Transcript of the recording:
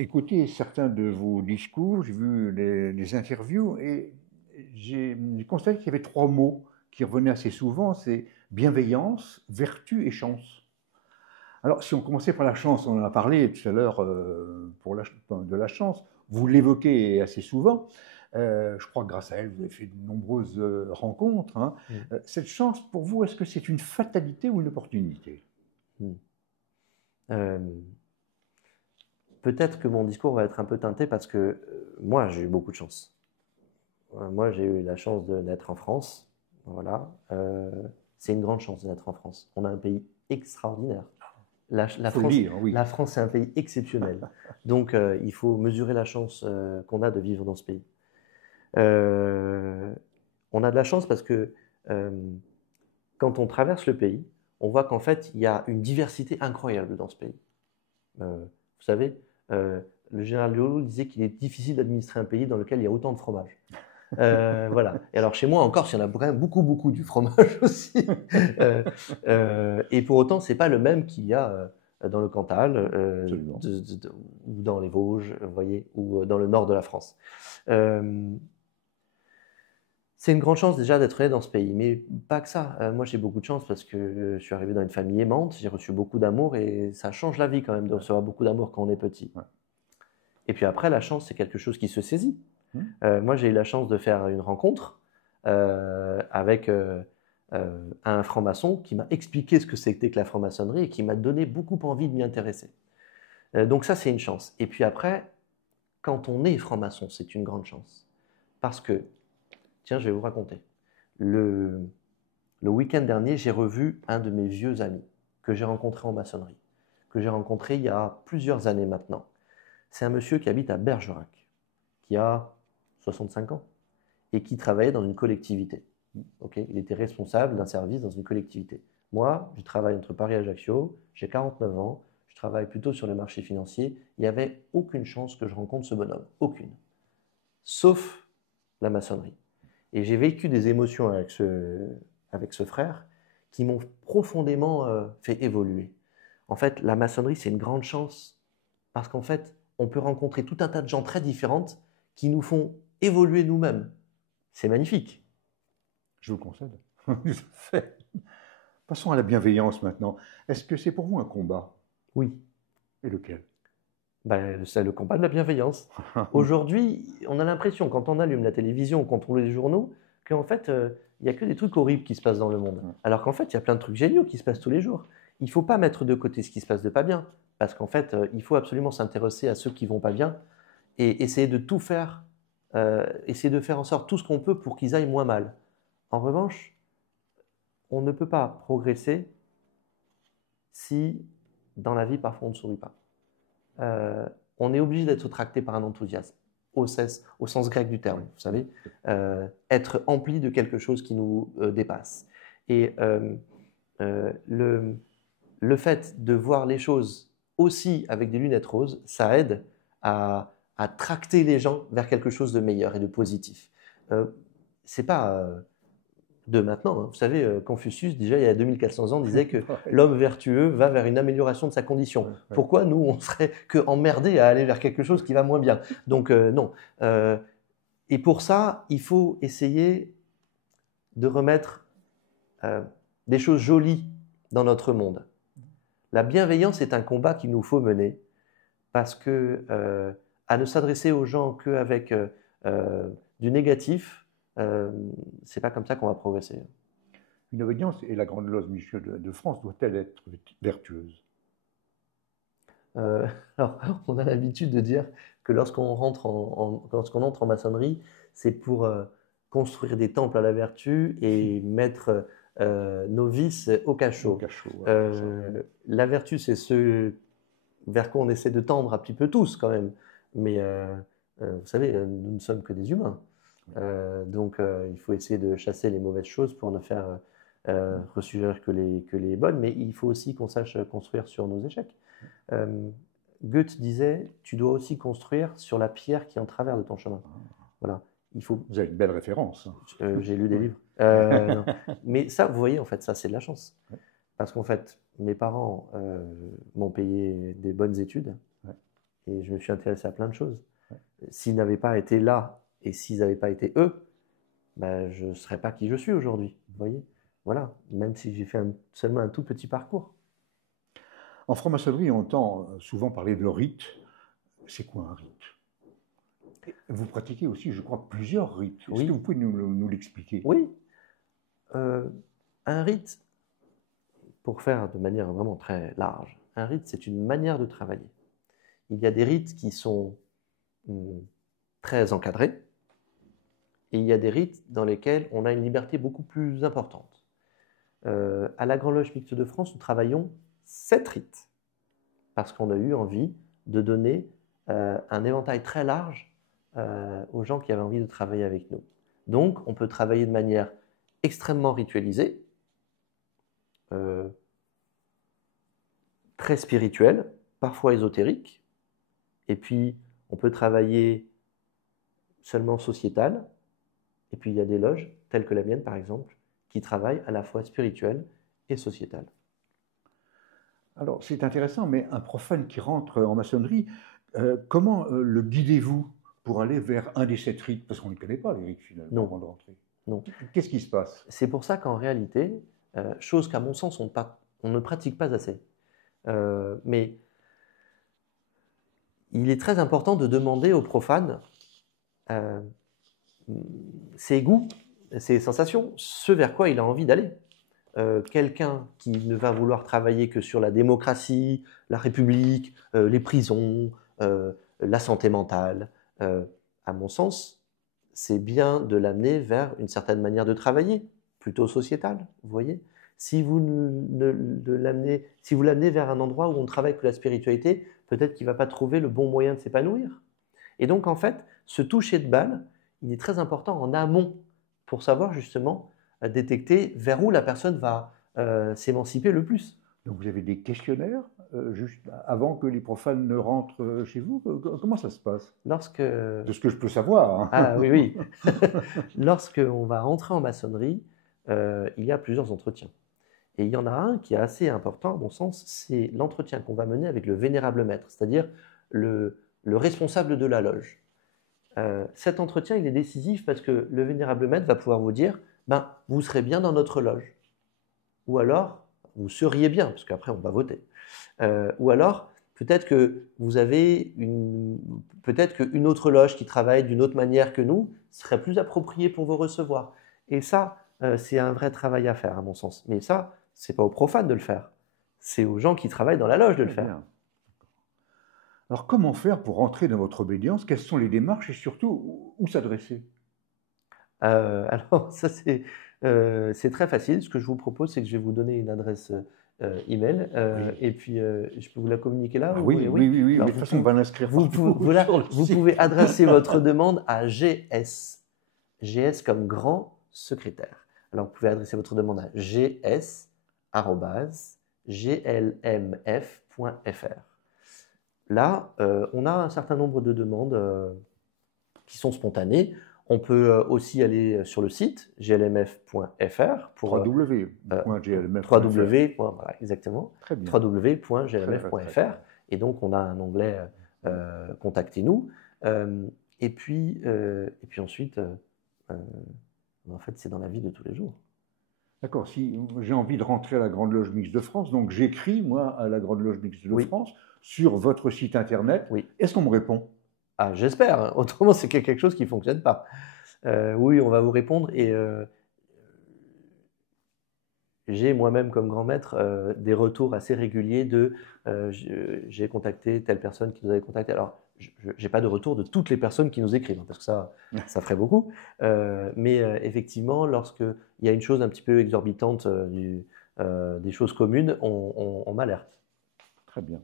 écouté certains de vos discours, j'ai vu les interviews et j'ai constaté qu'il y avait trois mots qui revenaient assez souvent, c'est bienveillance, vertu et chance. Alors, si on commençait par la chance, on en a parlé tout à l'heure de la chance, vous l'évoquez assez souvent. Je crois que grâce à elle, vous avez fait de nombreuses rencontres, hein. Mm. Cette chance, pour vous, est-ce que c'est une fatalité ou une opportunité? Mm. Euh, Peut-être que mon discours va être un peu teinté parce que moi, j'ai eu beaucoup de chance. Moi, j'ai eu la chance de naître en France. Voilà. C'est une grande chance de naître en France. On a un pays extraordinaire. Il faut le dire, La oui. France, c'est un pays exceptionnel. Donc, il faut mesurer la chance qu'on a de vivre dans ce pays. Euh, on a de la chance parce que euh, quand on traverse le pays, on voit qu'en fait, il y a une diversité incroyable dans ce pays. Vous savez, euh, le général de Gaulle disait qu'il est difficile d'administrer un pays dans lequel il y a autant de fromage. Voilà. Et alors chez moi, en Corse, il y en a quand même beaucoup, beaucoup du fromage aussi. Euh, et pour autant, c'est pas le même qu'il y a dans le Cantal, Absolument. ou dans les Vosges, vous voyez, ou dans le nord de la France. Euh, c'est une grande chance déjà d'être né dans ce pays, mais pas que ça. Moi, j'ai beaucoup de chance parce que je suis arrivé dans une famille aimante, j'ai reçu beaucoup d'amour et ça change la vie quand même de Ouais, recevoir beaucoup d'amour quand on est petit. ouais. Et puis après, la chance, c'est quelque chose qui se saisit. Hmm. Moi, j'ai eu la chance de faire une rencontre avec un franc-maçon qui m'a expliqué ce que c'était que la franc-maçonnerie et qui m'a donné beaucoup envie de m'y intéresser. Donc ça, c'est une chance. Et puis après, quand on est franc-maçon, c'est une grande chance. Parce que, tiens, je vais vous raconter. Le, le week-end dernier, j'ai revu un de mes vieux amis que j'ai rencontré en maçonnerie, que j'ai rencontré il y a plusieurs années maintenant. C'est un monsieur qui habite à Bergerac, qui a 65 ans et qui travaillait dans une collectivité. Okay, il était responsable d'un service dans une collectivité. Moi, je travaille entre Paris et Ajaccio, j'ai 49 ans, je travaille plutôt sur les marchés financiers. Il n'y avait aucune chance que je rencontre ce bonhomme, aucune, sauf la maçonnerie. Et j'ai vécu des émotions avec ce frère qui m'ont profondément fait évoluer. En fait, la maçonnerie, c'est une grande chance parce qu'en fait, on peut rencontrer tout un tas de gens très différentes qui nous font évoluer nous-mêmes. C'est magnifique. Je vous le concède. Tout à fait. Passons à la bienveillance maintenant. Est-ce que c'est pour vous un combat? Oui, Et lequel? ben, c'est le combat de la bienveillance. Aujourd'hui, on a l'impression, quand on allume la télévision, quand on lit les journaux, qu'en fait, il n'y a que des trucs horribles qui se passent dans le monde. Alors qu'en fait, il y a plein de trucs géniaux qui se passent tous les jours. Il ne faut pas mettre de côté ce qui se passe de pas bien, parce qu'en fait, il faut absolument s'intéresser à ceux qui vont pas bien et essayer de tout faire, essayer de faire en sorte tout ce qu'on peut pour qu'ils aillent moins mal. En revanche, on ne peut pas progresser si dans la vie, parfois, on ne sourit pas. Euh, on est obligé d'être tracté par un enthousiasme, au sens grec du terme, Oui, vous oui. savez, être empli de quelque chose qui nous dépasse. Et le fait de voir les choses aussi avec des lunettes roses, ça aide à tracter les gens vers quelque chose de meilleur et de positif. Euh, c'est pas de maintenant, hein. Vous savez, Confucius, déjà il y a 2400 ans, disait que Ouais, l'homme vertueux va vers une amélioration de sa condition. ouais, ouais. Pourquoi nous, on serait que emmerdés à aller vers quelque chose qui va moins bien? Donc non. Et pour ça, il faut essayer de remettre euh, des choses jolies dans notre monde. La bienveillance est un combat qu'il nous faut mener parce que à ne s'adresser aux gens qu'avec du négatif, euh, c'est pas comme ça qu'on va progresser. Une obédience, et la Grande Loge Michel de France doit-elle être vertueuse? Euh, alors, on a l'habitude de dire que lorsqu'on entre en maçonnerie, c'est pour construire des temples à la vertu et mettre nos vices au Au cachot. cachot, voilà, c'est ça. La vertu, c'est ce vers quoi on essaie de tendre un petit peu tous quand même. Mais vous savez, nous ne sommes que des humains. Donc, il faut essayer de chasser les mauvaises choses pour ne faire ressurgir que les bonnes. Mais il faut aussi qu'on sache construire sur nos échecs. Euh, Goethe disait, tu dois aussi construire sur la pierre qui est en travers de ton chemin. Voilà. Il faut. Vous avez une belle référence. J'ai lu des Oui. livres. Non. Mais ça, vous voyez, en fait, ça, c'est de la chance. Parce qu'en fait, mes parents m'ont payé des bonnes études. Ouais. Et je me suis intéressé à plein de choses. S'ils n'avaient pas été là et s'ils n'avaient pas été eux, ben, je ne serais pas qui je suis aujourd'hui. Vous voyez? Voilà, même si j'ai fait seulement un tout petit parcours. En franc-maçonnerie, on entend souvent parler de rite. C'est quoi un rite? Vous pratiquez aussi, je crois, plusieurs rites. Est-ce que vous pouvez nous l'expliquer? Oui. Un rite, pour faire de manière vraiment très large, un rite, c'est une manière de travailler. Il y a des rites qui sont très encadrés, et il y a des rites dans lesquels on a une liberté beaucoup plus importante. À la Grande Loge Mixte de France, nous travaillons 7 rites, parce qu'on a eu envie de donner un éventail très large aux gens qui avaient envie de travailler avec nous. Donc, on peut travailler de manière extrêmement ritualisée, très spirituelle, parfois ésotérique, et puis on peut travailler seulement sociétal, et puis il y a des loges, telles que la mienne par exemple, qui travaillent à la fois spirituel et sociétal. Alors c'est intéressant, mais un profane qui rentre en maçonnerie, comment le guidez-vous pour aller vers un des 7 rites? Parce qu'on ne les connaît pas, les rites finalement, avant de rentrer. Non. Qu'est-ce qui se passe? C'est pour ça qu'en réalité, chose qu'à mon sens on ne pratique pas assez, mais il est très important de demander aux profanes ses goûts, ses sensations, ce vers quoi il a envie d'aller. Quelqu'un qui ne va vouloir travailler que sur la démocratie, la République, les prisons, la santé mentale, à mon sens, c'est bien de l'amener vers une certaine manière de travailler, plutôt sociétale, vous voyez. Si vous l'amenez vers un endroit où on travaille que la spiritualité, peut-être qu'il ne va pas trouver le bon moyen de s'épanouir. Et donc, en fait, ce toucher de balle, il est très important en amont pour savoir justement détecter vers où la personne va s'émanciper le plus. Donc vous avez des questionnaires juste avant que les profanes ne rentrent chez vous? Comment ça se passe? De ce que je peux savoir. Hein. Ah oui, oui. Lorsqu'on va rentrer en maçonnerie, il y a plusieurs entretiens. Et il y en a un qui est assez important, à mon sens, c'est l'entretien qu'on va mener avec le vénérable maître, c'est-à-dire le responsable de la loge. Cet entretien, il est décisif parce que le vénérable maître va pouvoir vous dire ben, vous serez bien dans notre loge. Ou alors, vous seriez bien, parce qu'après, on va voter. Ou alors, peut-être que vous avez peut-être qu'une autre loge qui travaille d'une autre manière que nous serait plus appropriée pour vous recevoir. Et ça, c'est un vrai travail à faire, à mon sens. Mais ça, ce n'est pas aux profanes de le faire. C'est aux gens qui travaillent dans la loge de le faire. Bien. Alors, comment faire pour rentrer dans votre obédience? Quelles sont les démarches et surtout, où s'adresser? Alors, ça, c'est très facile. Ce que je vous propose, c'est que je vais vous donner une adresse email et puis je peux vous la communiquer là? Oui. Alors, de toute façon, on va l'inscrire vous pouvez adresser votre demande à GS. GS comme grand secrétaire. Alors, vous pouvez adresser votre demande à gs@glmf.fr. Là, on a un certain nombre de demandes qui sont spontanées. On peut aussi aller sur le site glmf.fr pour Voilà, exactement. www.glmf.fr et donc on a un onglet contactez-nous et puis ensuite en fait c'est dans la vie de tous les jours. D'accord, si j'ai envie de rentrer à la Grande Loge Mixte de France, donc j'écris moi à la Grande Loge Mixte de France sur votre site internet, est-ce qu'on me répond? Ah, j'espère, autrement c'est quelque chose qui ne fonctionne pas. Oui, on va vous répondre et j'ai moi-même comme grand maître des retours assez réguliers de j'ai contacté telle personne qui nous avait contacté. Alors, je n'ai pas de retour de toutes les personnes qui nous écrivent, parce que ça ferait beaucoup. Mais effectivement, lorsqu'il y a une chose un petit peu exorbitante des choses communes, on m'alerte. Très bien.